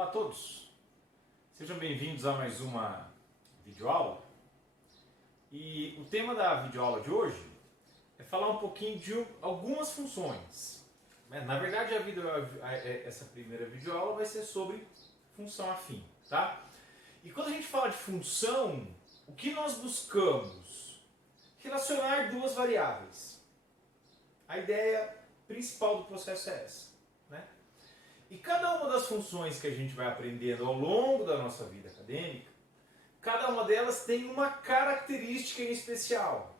Olá a todos, sejam bem-vindos a mais uma videoaula. E o tema da videoaula de hoje é falar um pouquinho de algumas funções. Na verdade, essa primeira videoaula vai ser sobre função afim, tá? E quando a gente fala de função, o que nós buscamos? Relacionar duas variáveis. A ideia principal do processo é essa, né? E cada uma das funções que a gente vai aprendendo ao longo da nossa vida acadêmica, cada uma delas tem uma característica em especial.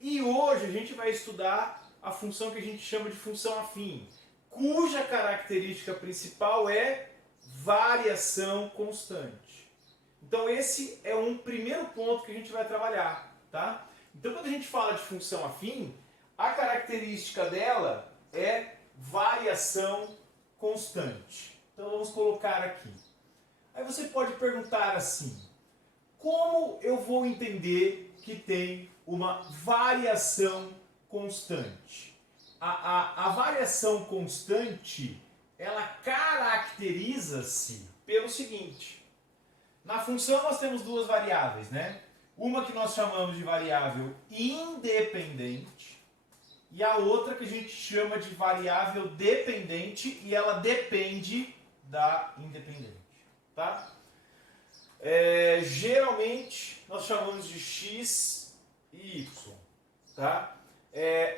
E hoje a gente vai estudar a função que a gente chama de função afim, cuja característica principal é variação constante. Então esse é um primeiro ponto que a gente vai trabalhar, tá? Então quando a gente fala de função afim, a característica dela é variação constante. Então vamos colocar aqui. Aí você pode perguntar assim: como eu vou entender que tem uma variação constante? A variação constante, ela caracteriza-se pelo seguinte: na função nós temos duas variáveis, né? Uma que nós chamamos de variável independente e a outra que a gente chama de variável dependente, e ela depende da independente, tá? Geralmente nós chamamos de x e y, tá?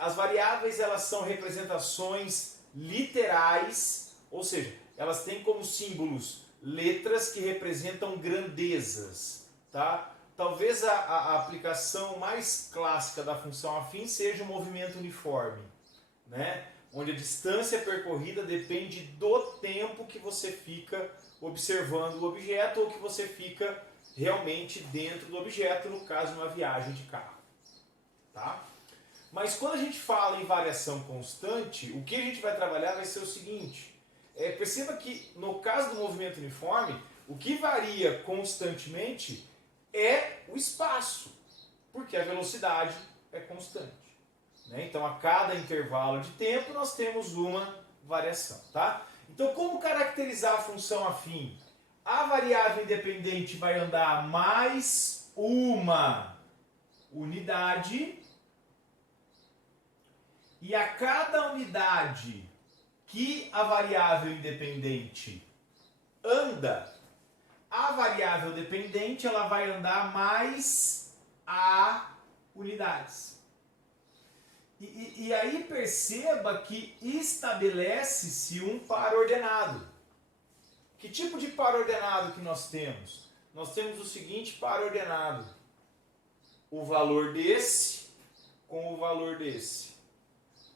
As variáveis, elas são representações literais, ou seja, elas têm como símbolos letras que representam grandezas, tá? Talvez a aplicação mais clássica da função afim seja o movimento uniforme, né? Onde a distância percorrida depende do tempo que você fica observando o objeto ou que você fica realmente dentro do objeto, no caso de uma viagem de carro, tá? Mas quando a gente fala em variação constante, o que a gente vai trabalhar vai ser o seguinte: perceba que no caso do movimento uniforme, o que varia constantemente é o espaço, porque a velocidade é constante, né? Então a cada intervalo de tempo nós temos uma variação, tá? Então como caracterizar a função afim? A variável independente vai andar mais uma unidade, e a cada unidade que a variável independente anda, a variável dependente ela vai andar mais a unidades. E aí perceba que estabelece-se um par ordenado. Que tipo de par ordenado que nós temos? Nós temos o seguinte par ordenado: o valor desse com o valor desse.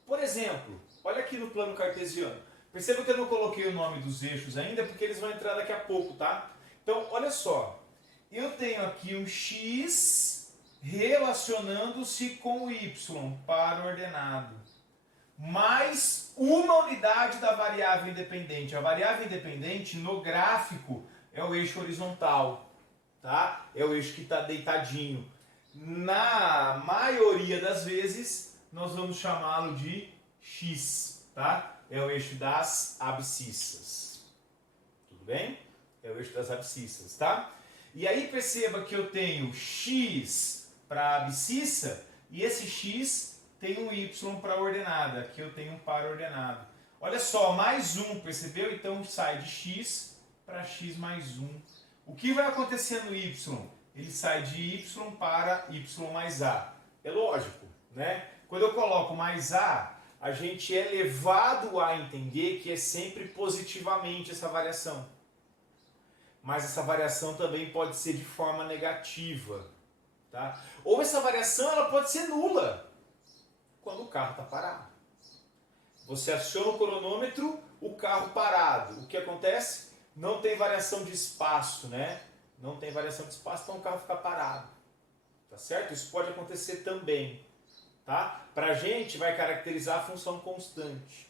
Por exemplo, olha aqui no plano cartesiano. Perceba que eu não coloquei o nome dos eixos ainda, porque eles vão entrar daqui a pouco, tá? Então, olha só. Eu tenho aqui um x relacionando-se com o y, par ordenado, mais uma unidade da variável independente. A variável independente, no gráfico, é o eixo horizontal, tá? É o eixo que está deitadinho. Na maioria das vezes, nós vamos chamá-lo de x, tá? É o eixo das abscissas. Tudo bem? É o eixo das abscissas, tá? E aí perceba que eu tenho x para a abscissa e esse x tem um y para a ordenada. Aqui eu tenho um par ordenado. Olha só, mais um, percebeu? Então sai de x para x mais 1. O que vai acontecer no y? Ele sai de y para y mais a. É lógico, né? Quando eu coloco mais a gente é levado a entender que é sempre positivamente essa variação. Mas essa variação também pode ser de forma negativa, tá? Ou essa variação ela pode ser nula quando o carro está parado. Você aciona o cronômetro, o carro parado. O que acontece? Não tem variação de espaço, né? Não tem variação de espaço, então o carro fica parado. Tá certo? Isso pode acontecer também, tá? Pra gente vai caracterizar a função constante.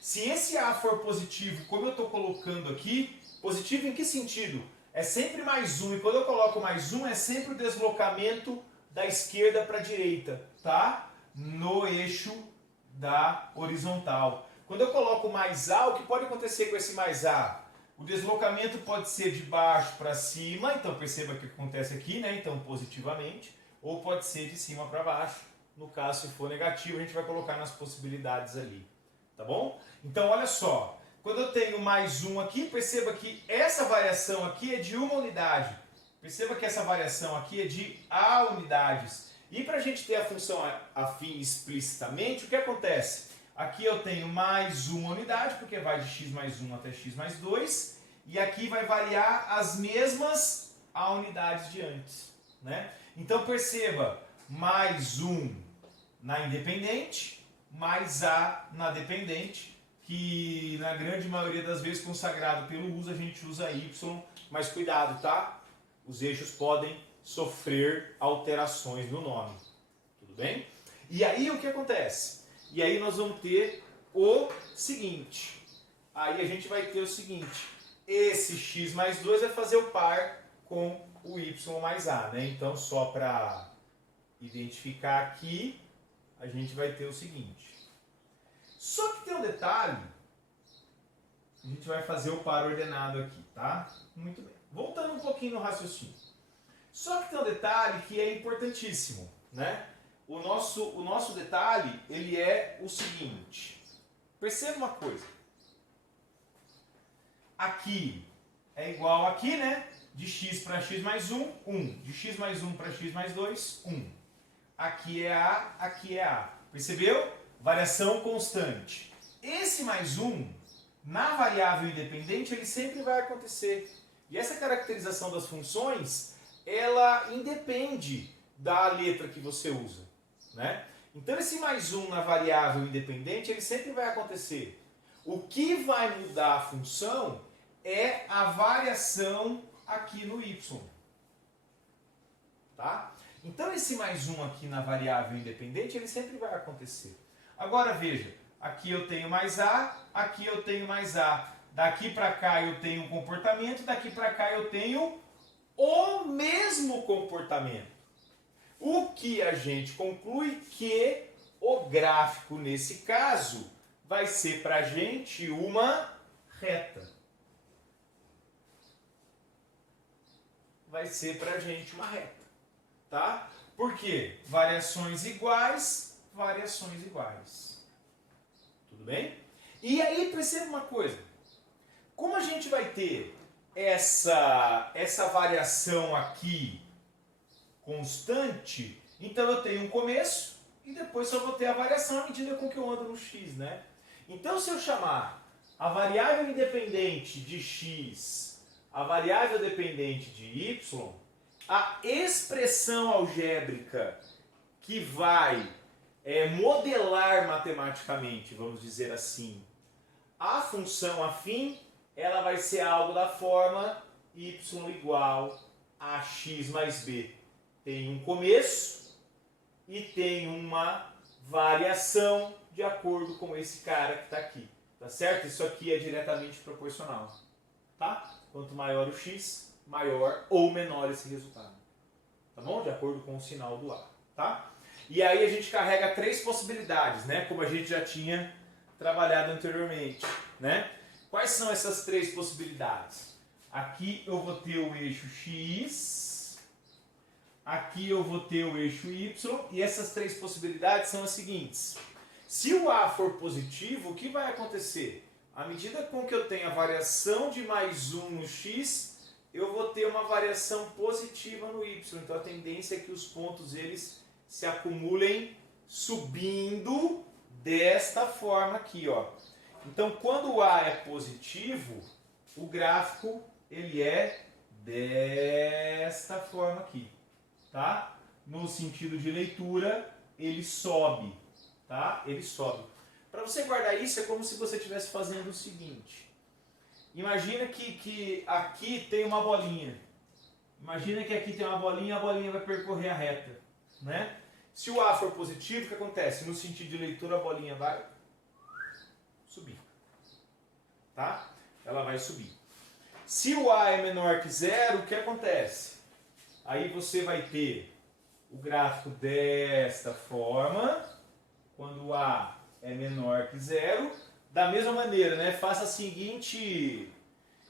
Se esse A for positivo, como eu estou colocando aqui, positivo em que sentido? É sempre mais um, e quando eu coloco mais um, é sempre o deslocamento da esquerda para a direita, tá? No eixo da horizontal. Quando eu coloco mais A, o que pode acontecer com esse mais A? O deslocamento pode ser de baixo para cima, então perceba o que acontece aqui, né? Então positivamente, ou pode ser de cima para baixo. No caso, se for negativo, a gente vai colocar nas possibilidades ali, tá bom? Então olha só, quando eu tenho mais um aqui, perceba que essa variação aqui é de uma unidade. Perceba que essa variação aqui é de A unidades. E para a gente ter a função afim explicitamente, o que acontece? Aqui eu tenho mais uma unidade, porque vai de x mais 1 até x mais 2. E aqui vai variar as mesmas A unidades de antes, né? Então perceba, mais 1 na independente, mais A na dependente, que na grande maioria das vezes consagrado pelo uso, a gente usa y, mas cuidado, tá? Os eixos podem sofrer alterações no nome, tudo bem? E aí o que acontece? E aí nós vamos ter o seguinte, aí a gente vai ter o seguinte, esse x mais 2 vai fazer o par com o y mais a, né? Então só para identificar aqui, a gente vai ter o seguinte. Só que tem um detalhe, a gente vai fazer o par ordenado aqui, tá? Muito bem. Voltando um pouquinho no raciocínio. Só que tem um detalhe que é importantíssimo, né? O nosso detalhe, ele é o seguinte. Perceba uma coisa. Aqui é igual aqui, né? De x para x mais 1, 1. De x mais 1 para x mais 2, 1. Aqui é A, aqui é A. Percebeu? Variação constante. Esse mais 1, na variável independente, ele sempre vai acontecer. E essa caracterização das funções, ela independe da letra que você usa, né? Então esse mais 1 na variável independente, ele sempre vai acontecer. O que vai mudar a função é a variação aqui no y. Tá? Então esse mais 1 aqui na variável independente, ele sempre vai acontecer. Agora veja, aqui eu tenho mais A, aqui eu tenho mais A. Daqui para cá eu tenho um comportamento, daqui para cá eu tenho o mesmo comportamento. O que a gente conclui que o gráfico, nesse caso, vai ser para a gente uma reta. Vai ser para a gente uma reta. Tá? Por quê? Variações iguais, variações iguais. Tudo bem? E aí, perceba uma coisa. Como a gente vai ter essa variação aqui constante, então eu tenho um começo e depois só vou ter a variação à medida com que eu ando no x, né? Então se eu chamar a variável independente de x, a variável dependente de y, a expressão algébrica que vai modelar matematicamente, vamos dizer assim, a função afim, ela vai ser algo da forma y igual a x mais b. Tem um começo e tem uma variação de acordo com esse cara que está aqui. Tá certo? Isso aqui é diretamente proporcional. Tá? Quanto maior o x, maior ou menor esse resultado. Tá bom? De acordo com o sinal do A. Tá? E aí a gente carrega três possibilidades, né? Como a gente já tinha trabalhado anteriormente, né? Quais são essas três possibilidades? Aqui eu vou ter o eixo x, aqui eu vou ter o eixo y, e essas três possibilidades são as seguintes. Se o A for positivo, o que vai acontecer? À medida com que eu tenho a variação de mais 1 no x, eu vou ter uma variação positiva no y. Então a tendência é que os pontos eles se acumulem subindo desta forma aqui, ó. Então, quando o A é positivo, o gráfico ele é desta forma aqui, tá? No sentido de leitura, ele sobe, tá? Ele sobe. Para você guardar isso, é como se você estivesse fazendo o seguinte. Imagina que aqui tem uma bolinha. Imagina que aqui tem uma bolinha, a bolinha vai percorrer a reta, né? Se o A for positivo, o que acontece? No sentido de leitura, a bolinha vai subir, tá? Ela vai subir. Se o A é menor que zero, o que acontece? Aí você vai ter o gráfico desta forma, quando o A é menor que zero. Da mesma maneira, né? Faça a seguinte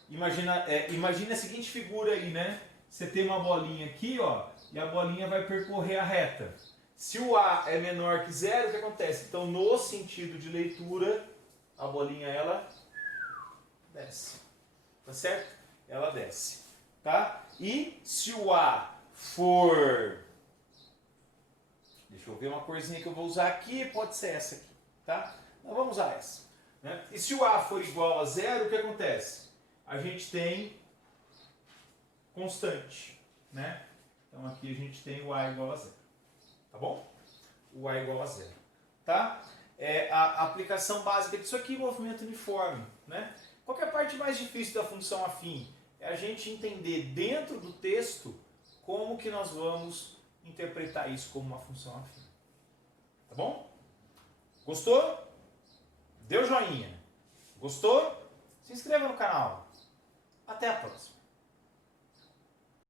imagina a seguinte figura aí, né? Você tem uma bolinha aqui, ó, e a bolinha vai percorrer a reta. Se o A é menor que zero, o que acontece? Então, no sentido de leitura, a bolinha, ela desce. Tá certo? Ela desce. Tá? E se o A for... Deixa eu ver uma corzinha que eu vou usar aqui, pode ser essa aqui. Tá? Então, vamos usar essa. Né? E se o A for igual a zero, o que acontece? A gente tem constante. Né? Então, aqui a gente tem o A igual a zero. Tá bom? O A igual a zero. Tá? A aplicação básica disso aqui é movimento uniforme. Né? Qual que é a parte mais difícil da função afim? É a gente entender dentro do texto como que nós vamos interpretar isso como uma função afim. Tá bom? Gostou? Deu joinha. Gostou? Se inscreva no canal. Até a próxima.